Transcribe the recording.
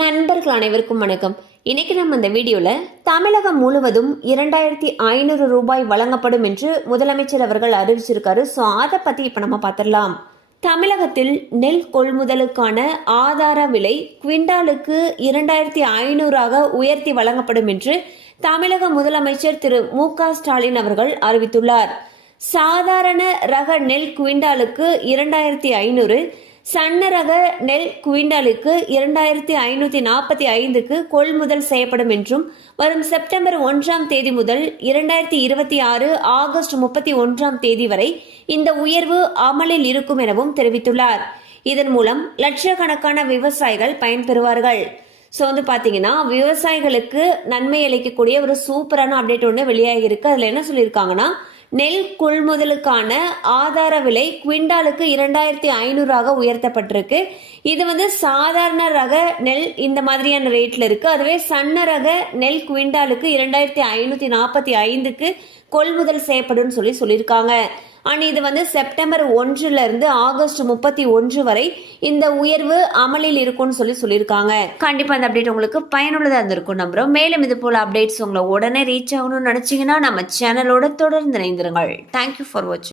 நண்பர்கள் அனைவருக்கும் வணக்கம். இன்னைக்கு நம்ம இந்த வீடியோல தமிழகம் முழுவதும் 2500 ரூபாய் வழங்கப்படும் என்று முதலமைச்சர் அவர்கள் அறிவிச்சிருக்காரு. ஸோ அதை பத்தி இப்ப நம்ம பார்த்துடலாம். தமிழகத்தில் நெல் கொள்முதலுக்கான ஆதார விலை குவிண்டாலுக்கு 2500 உயர்த்தி வழங்கப்படும் என்று தமிழக முதலமைச்சர் திரு மு.க. ஸ்டாலின் அவர்கள் அறிவித்துள்ளார். சாதாரண ரக நெல் குவிண்டாலுக்கு 2500, சன்ன ரக நெல் குவிண்டாலுக்கு 2545க்கு கொள்முதல் செய்யப்படும் என்றும் வரும் செப்டம்பர் 1ஆம் தேதி முதல் 2026 ஆகஸ்ட் 31ஆம் தேதி வரை இந்த உயர்வு அமலில் இருக்கும் எனவும் தெரிவித்துள்ளார். இதன் மூலம் லட்சக்கணக்கான விவசாயிகள் பயன்பெறுவார்கள். ஸோ பாத்தீங்கன்னா விவசாயிகளுக்கு நன்மை அளிக்கக்கூடிய ஒரு சூப்பரான அப்டேட் ஒன்று வெளியாகி இருக்கு. அதில் என்ன சொல்லியிருக்காங்கன்னா, நெல் கொள்முதலுக்கான ஆதார விலை குவிண்டாலுக்கு 2500 உயர்த்தப்பட்டிருக்கு. இது சாதாரண ரக நெல் இந்த மாதிரியான ரேட்ல இருக்கு. அதுவே சன்ன ரக நெல் குவிண்டாலுக்கு 2545க்கு கொள்முதல் செய்யப்படும் சொல்லியிருக்காங்க. அண்ட் இது செப்டம்பர் 1ல இருந்து ஆகஸ்ட் 31 வரை இந்த உயர்வு அமலில் இருக்கும்னு சொல்லியிருக்காங்க. கண்டிப்பா அந்த அப்டேட் உங்களுக்கு பயனுள்ளதா இருந்திருக்கும் நம்புறோம். மேலும் இது போல அப்டேட்ஸ் உங்களை உடனே ரீச் ஆகணும்னு நினைச்சீங்கன்னா நம்ம சேனலோட தொடர்ந்து இணைந்திருங்கள். தேங்க்யூ ஃபார் வாட்சிங்.